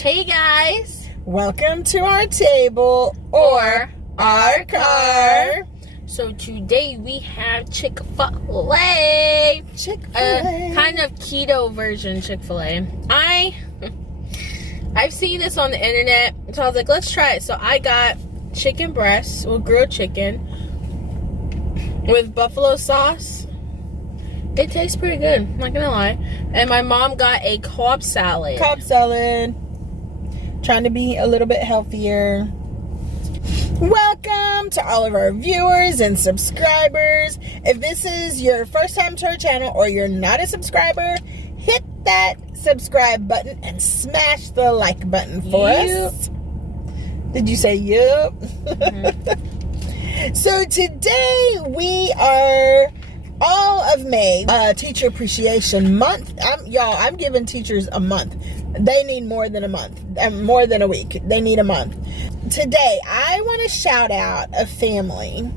Hey guys, welcome to our table or our car. So today we have Chick-fil-A. Chick-fil-A. Kind of keto version Chick-fil-A. I've seen this on the internet, so I was like, let's try it. So I got chicken breasts, grilled chicken with buffalo sauce. It tastes pretty good, I'm not gonna lie. And my mom got a Cobb salad. Cobb salad. Trying to be a little bit healthier. Welcome to all of our viewers and subscribers. If this is your first time to our channel or you're not a subscriber, hit that subscribe button and smash the like button for us. Did you say yup? Mm-hmm. So today we are all of May, Teacher Appreciation Month. I'm giving teachers a month. They need more than a month, more than a week. They need a month. Today, I want to shout out a family.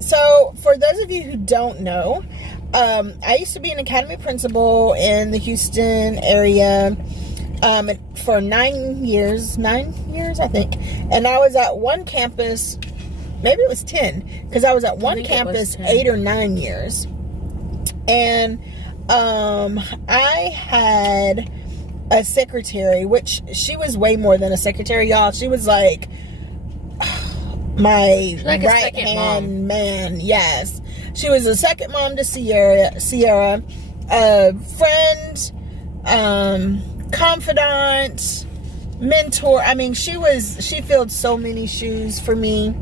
So for those of you who don't know, I used to be an academy principal in the Houston area for 9 years, I think. And I was at one campus, maybe it was 10, because I was at one campus 8 or 9 years. And I had a secretary, which she was way more than a secretary, y'all. She was like my right hand man. Yes, she was a second mom to Sierra, a friend, confidant, mentor. I mean, she filled so many shoes for me.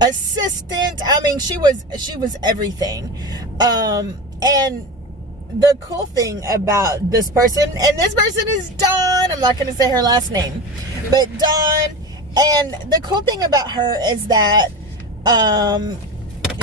Assistant. I mean, she was everything. And the cool thing about this person, and this person is Dawn. I'm not going to say her last name, but Dawn. And the cool thing about her is that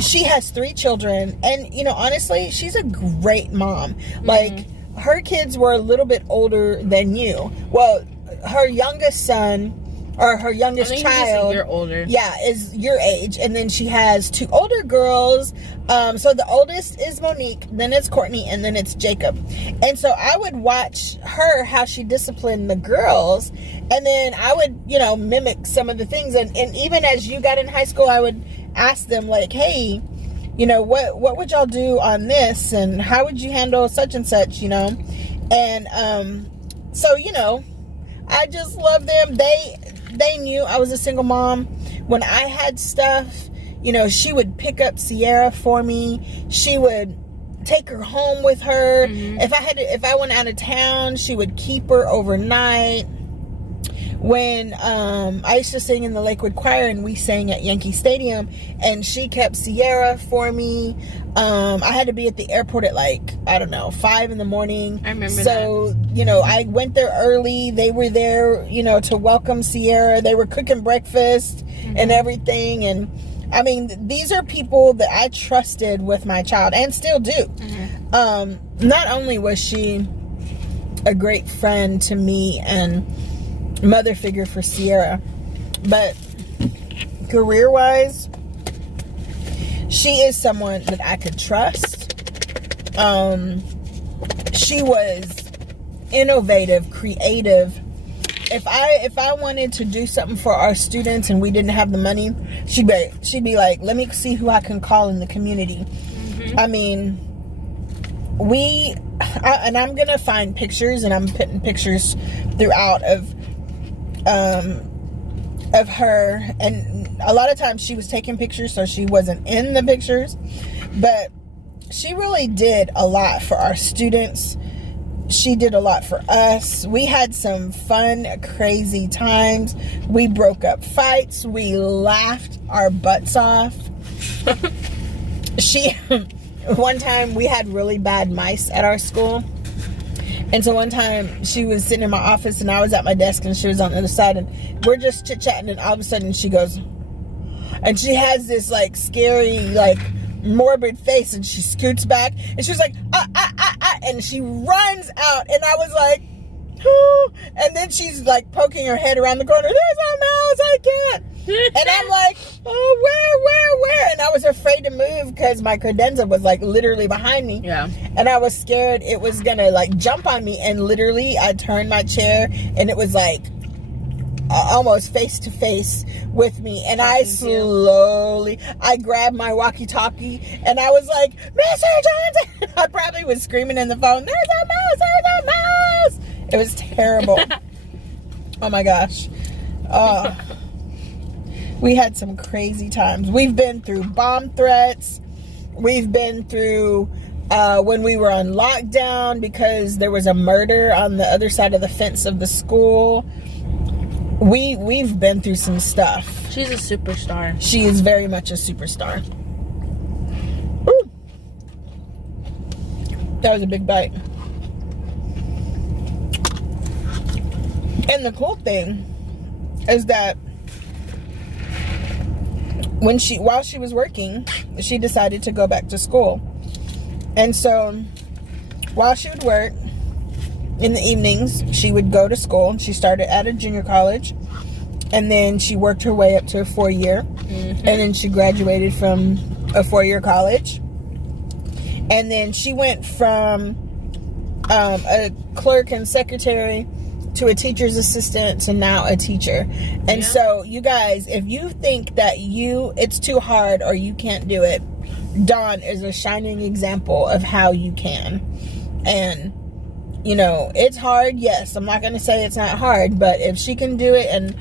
she has 3 children, and honestly, she's a great mom. Mm-hmm. Like, her kids were a little bit older than you. Well, her youngest son, or her youngest child, you're older. Yeah, is your age. And then she has 2 older girls. So the oldest is Monique, then it's Courtney, and then it's Jacob. And so I would watch her, how she disciplined the girls. And then I would, mimic some of the things. And even as you got in high school, I would ask them, like, hey, what would y'all do on this? And how would you handle such and such, And so, I just love them. They knew I was a single mom. When I had stuff, she would pick up Sierra for me. She would take her home with her. Mm-hmm. If I went out of town, she would keep her overnight. When I used to sing in the Lakewood Choir, and we sang at Yankee Stadium, and she kept Sierra for me. I had to be at the airport at 5 in the morning. I remember so, that. I went there early. They were there, to welcome Sierra. They were cooking breakfast and everything. And I mean, these are people that I trusted with my child and still do. Mm-hmm. Not only was she a great friend to me and mother figure for Sierra, but career-wise, she is someone that I could trust. She was innovative, creative. If I wanted to do something for our students and we didn't have the money, she'd be like, let me see who I can call in the community. Mm-hmm. I mean, and I'm gonna find pictures, and I'm putting pictures throughout of her, and a lot of times she was taking pictures, so she wasn't in the pictures, but she really did a lot for our students. She did a lot for us. We had some fun, crazy times. We broke up fights. We laughed our butts off. One time we had really bad mice at our school. And so one time she was sitting in my office and I was at my desk and she was on the other side, and we're just chit-chatting, and all of a sudden she goes, and she has this scary, morbid face, and she scoots back and she was like, and she runs out, and I was like, and then she's poking her head around the corner, there's a mouse, I can't. And I'm like, oh, where? And I was afraid to move because my credenza was like literally behind me. Yeah. And I was scared it was gonna like jump on me. And literally I turned my chair and it was like almost face to face with me. And I grabbed my walkie-talkie and I was like, Mr. Johnson. I probably was screaming in the phone, there's a mouse. It was terrible. Oh my gosh. We had some crazy times. We've been through bomb threats. We've been through when we were on lockdown because there was a murder on the other side of the fence of the school. We've been through some stuff. She's a superstar. She is very much a superstar. Ooh. That was a big bite. And the cool thing is that while she was working, she decided to go back to school. And so while she would work in the evenings, she would go to school. She started at a junior college and then she worked her way up to a 4-year. And then she graduated from a 4-year college. And then she went from a clerk and secretary to a teacher's assistant to now a teacher. And so you guys, if you think that it's too hard or you can't do it, Dawn is a shining example of how you can. And you know, it's hard. Yes, I'm not going to say it's not hard, but if she can do it and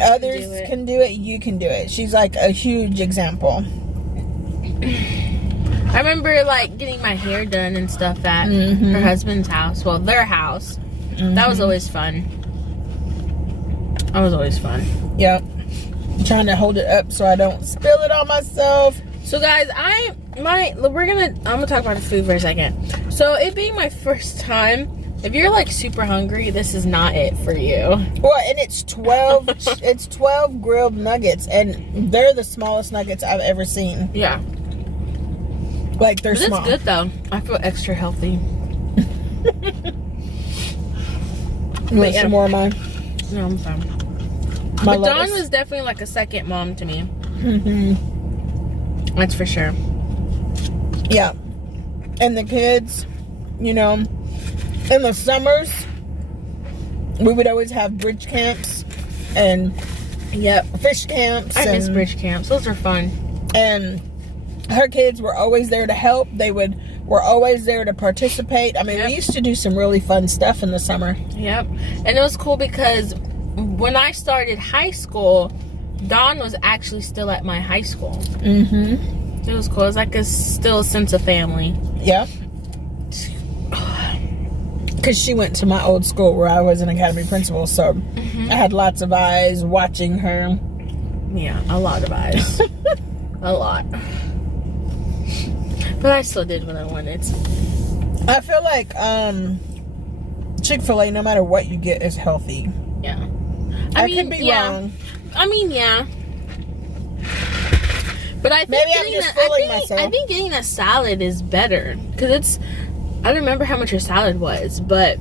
others can do it, you can do it. She's like a huge example. I remember like getting my hair done and stuff at her husband's house. Well, their house. That was always fun. That was always fun. Yep. I'm trying to hold it up so I don't spill it on myself. So guys, I'm gonna talk about the food for a second. So it being my first time, if you're like super hungry, this is not it for you. Well, and it's 12 it's 12 grilled nuggets, and they're the smallest nuggets I've ever seen. Yeah. Like they're small. It's good though. I feel extra healthy. You want some more of mine? No, I'm fine. But Dawn was definitely like a second mom to me. That's for sure. Yeah. And the kids, you know, in the summers, we would always have bridge camps and fish camps. I miss bridge camps. Those are fun. And her kids were always there to help. They were always there to participate. I mean, we used to do some really fun stuff in the summer. Yep. And it was cool because when I started high school, Dawn was actually still at my high school. It was cool. It was like still a sense of family. Yep. Because she went to my old school where I was an academy principal, so I had lots of eyes watching her. Yeah, a lot of eyes. A lot. But I still did what I wanted. I feel like Chick-fil-A, no matter what you get, is healthy. Yeah. I could be wrong. I mean, yeah. But I think maybe I'm just fooling myself. I think getting a salad is better. Because I don't remember how much your salad was, but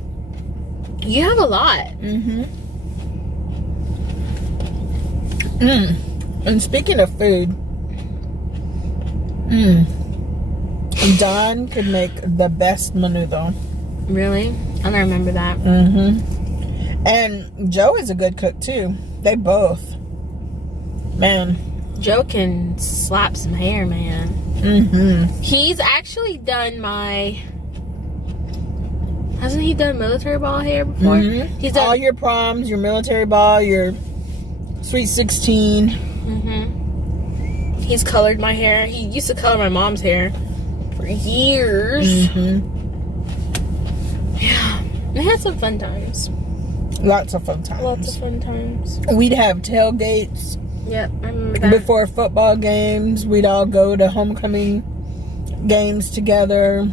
you have a lot. And speaking of food, Dawn could make the best menudo. Really? I don't remember that. And Joe is a good cook too. They both. Man. Joe can slap some hair, man. He's actually done hasn't he done military ball hair before? He's done all your proms, your military ball, your Sweet 16. He's colored my hair. He used to color my mom's hair for years. Yeah. We had some fun times. Lots of fun times. Lots of fun times. We'd have tailgates. Yep, I remember that. Before football games, we'd all go to homecoming games together.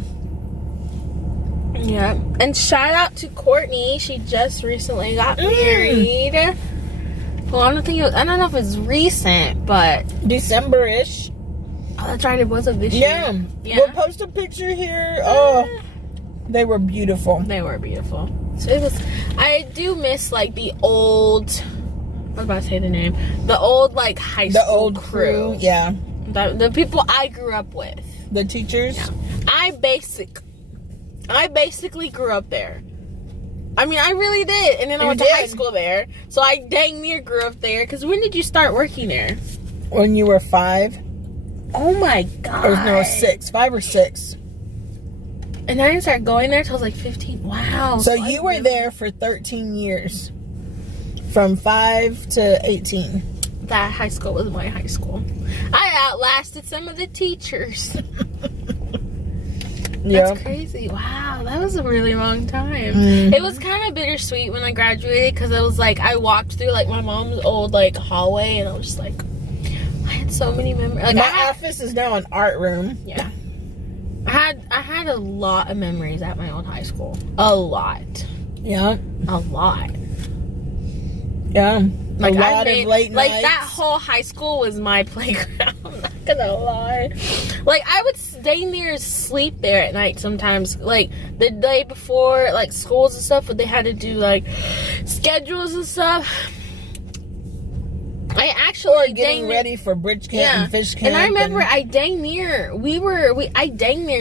Yeah. And shout out to Courtney. She just recently got married. Well, I don't know if it's recent, but December-ish. Oh, that's right. It was of this year. Yeah. We'll post a picture here. Oh, they were beautiful. They were beautiful. So I do miss like the old was about to say the name. The old, like, high school The old crew. Yeah. The people I grew up with. The teachers. Yeah. I basically grew up there. I mean, I really did. And then I went to high school there. So I dang near grew up there. Because when did you start working there? When you were 5. Oh my God. Or no, 6. 5 or 6. And I didn't start going there until I was like 15. Wow. So you were there for 13 years. From 5 to 18. That high school was my high school. I outlasted some of the teachers. That's crazy. Wow, that was a really long time. Mm-hmm. It was kind of bittersweet when I graduated because it was like I walked through like my mom's old like hallway and I was just like, I had so many memories. Like, my office is now an art room. Yeah. I had a lot of memories at my old high school. A lot. Yeah. A lot. Yeah. Like a lot of late nights. Like that whole high school was my playground. I'm not gonna lie. Like I would stay near sleep there at night sometimes. Like the day before like schools and stuff, but they had to do like schedules and stuff. I actually getting ready for bridge camp and fish camp. And I remember I dang near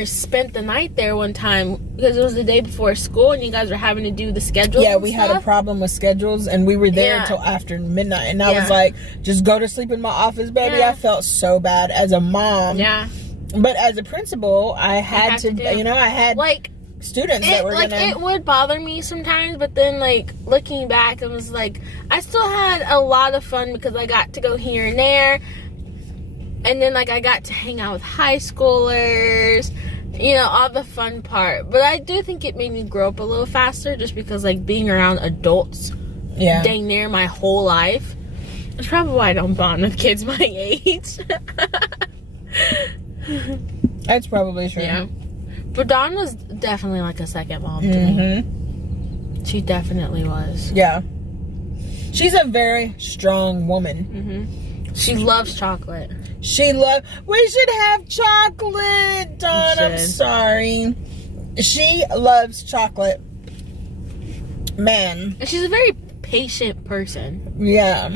spent the night there one time because it was the day before school and you guys were having to do the schedules. Yeah, we had a problem with schedules and we were there until after midnight. And I was like, just go to sleep in my office, baby. I felt so bad as a mom. Yeah. But as a principal, I had to I had like students that were it would bother me sometimes, but then like looking back it was like I still had a lot of fun because I got to go here and there, and then like I got to hang out with high schoolers, all the fun part. But I do think it made me grow up a little faster just because like being around adults dang near my whole life. That's probably why I don't bond with kids my age. That's probably true. Yeah. But Dawn was definitely like a second mom to me. She definitely was. Yeah. She's a very strong woman. She loves chocolate. We should have chocolate, Dawn. I'm sorry. She loves chocolate. Man. And she's a very patient person. Yeah.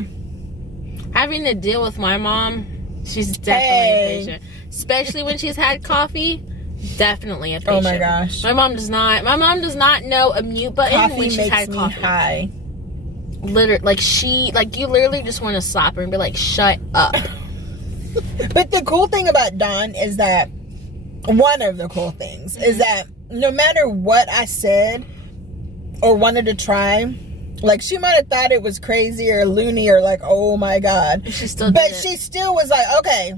Having to deal with my mom, she's definitely patient. Especially when she's had coffee. Definitely a patient. Oh my gosh. My mom does not know a mute button when she's had coffee. High. Literally, you literally just want to stop her and be like, shut up. But the cool thing about Dawn is that, one of the cool things is that no matter what I said or wanted to try, like she might have thought it was crazy or loony or like, oh my God. She still was like, okay,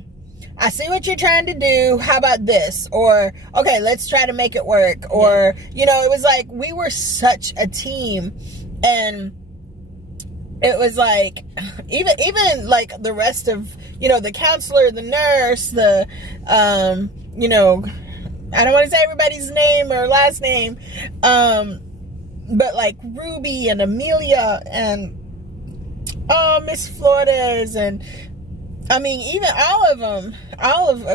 I see what you're trying to do. How about this? Or, okay, let's try to make it work. Or, it was like we were such a team. And it was like, even like the rest of, the counselor, the nurse, the, I don't want to say everybody's name or last name. But like Ruby and Amelia and, Miss Flores and, I mean, even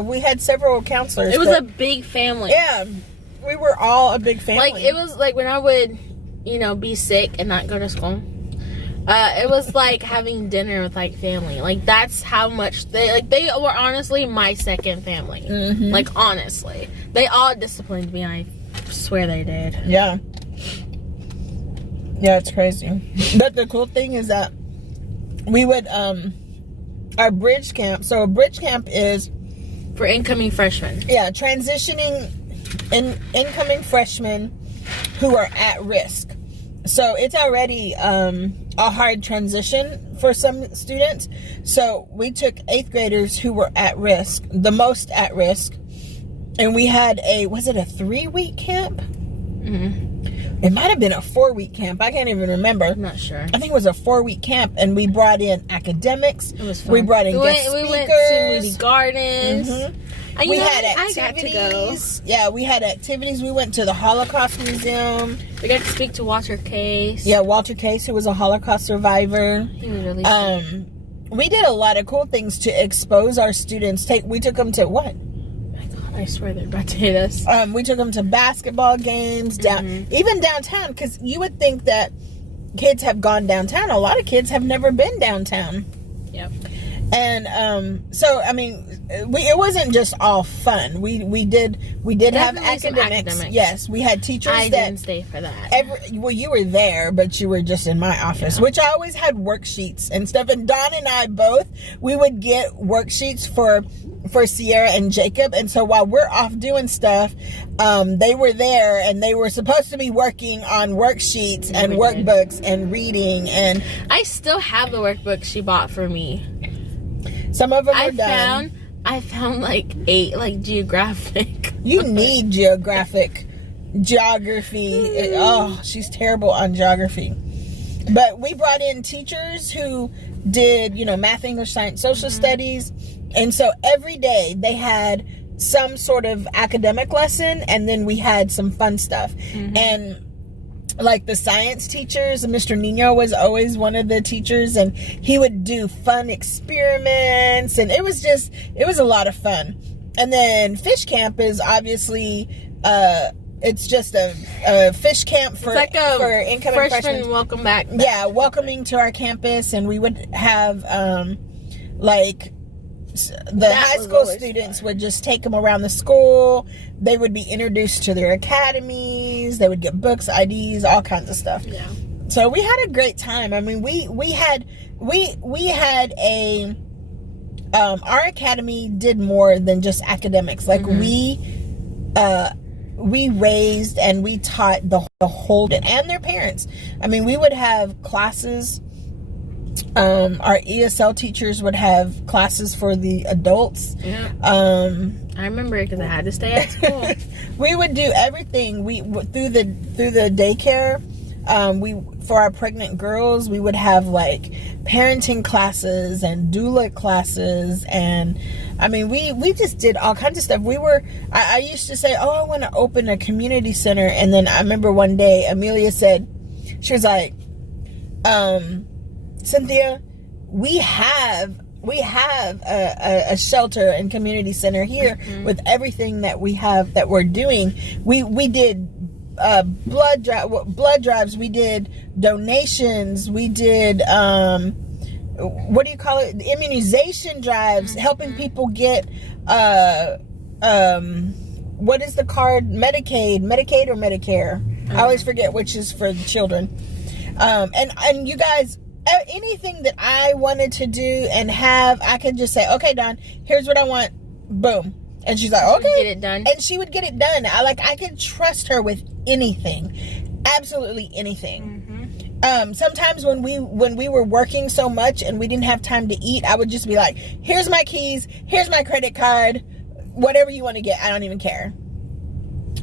we had several counselors. It was a big family. Yeah, we were all a big family. Like, it was like when I would, be sick and not go to school. It was like having dinner with like family. Like, that's how much they were honestly my second family. Like, honestly. They all disciplined me, I swear they did. Yeah. Yeah, it's crazy. But the cool thing is that we would, our bridge camp. So a bridge camp is for incoming freshmen. Yeah, transitioning incoming freshmen who are at risk. So it's already a hard transition for some students. So we took 8th graders who were at risk, the most at risk, and we had was it a 3-week camp? It might have been a 4-week camp. I can't even remember. I'm not sure. I think it was a 4-week camp, and we brought in academics. It was fun. We brought in guest speakers. We went to Moody Gardens. We had activities. I got to go. Yeah, we had activities. We went to the Holocaust Museum. We got to speak to Walter Case. Yeah, Walter Case, who was a Holocaust survivor. He was really sweet. We did a lot of cool things to expose our students. We took them to what? I swear they're about to hit us. We took them to basketball games, even downtown, because you would think that, kids have gone downtown. A lot of kids have never been downtown. Yep. And so I mean, it wasn't just all fun. We did have academics. Yes, we had teachers. I didn't stay for that. Well, you were there, but you were just in my office, which I always had worksheets and stuff. And Dawn and I both, we would get worksheets for Sierra and Jacob. And so while we're off doing stuff, they were there and they were supposed to be working on worksheets and workbooks and reading. And I still have the workbook she bought for me. Some of them are done. I found like 8 like geographic. You need geography. Oh, she's terrible on geography. But we brought in teachers who did, math, English, science, social studies. And so every day they had some sort of academic lesson, and then we had some fun stuff. And like the science teachers, Mr. Nino was always one of the teachers, and he would do fun experiments, and it was a lot of fun. And then fish camp is obviously it's just a fish camp for incoming freshmen. Welcome back. Yeah, welcoming to our campus. And we would have high school students would just take them around the school. They would be introduced to their academies. They would get books, IDs, all kinds of stuff. Yeah. So we had a great time. I mean, we had a our academy did more than just academics. Like we raised and we taught the whole and their parents. I mean, we would have classes. Our ESL teachers would have classes for the adults. Yeah. I remember it because I had to stay at school. We would do everything. We through the daycare. For our pregnant girls, we would have like parenting classes and doula classes, and I mean, we just did all kinds of stuff. I used to say, I want to open a community center, and then I remember one day Amelia said, she was like, Cynthia, we have a shelter and community center here with everything that we have that we're doing. We did blood drives, we did donations, we did what do you call it, immunization drives, helping people get what is the card, Medicaid or Medicare, I always forget which is for children. And you guys, anything that I wanted to do and have, I could just say, okay, Dawn, here's what I want, boom. And she's like, okay. Get it done. And she would get it done. I could trust her with anything. Absolutely anything. Sometimes when we were working so much and we didn't have time to eat, I would just be like, here's my keys, here's my credit card, whatever you want to get, I don't even care.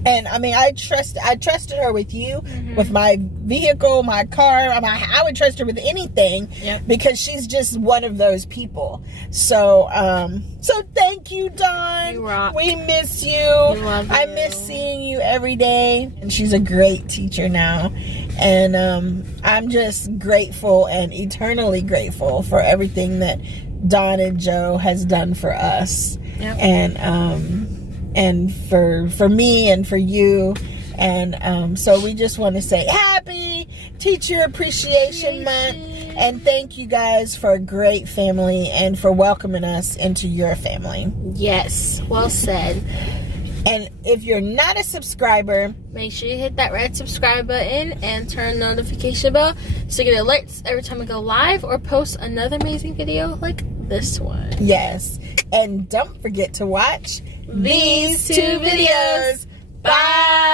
And I mean, I trusted her with you, with my vehicle, my car. I would trust her with anything, because she's just one of those people. So, so thank you, Dawn. You rock. We miss you. We love you. I miss seeing you every day. And she's a great teacher now. And I'm just grateful and eternally grateful for everything that Dawn and Joe has done for us. And for me and for you. And so we just want to say happy Teacher Appreciation Month, and thank you guys for a great family and for welcoming us into your family. Yes, well said. And if you're not a subscriber, make sure you hit that red subscribe button and turn the notification bell so you get alerts every time we go live or post another amazing video like this one. Yes. And don't forget to watch these 2 videos. Bye.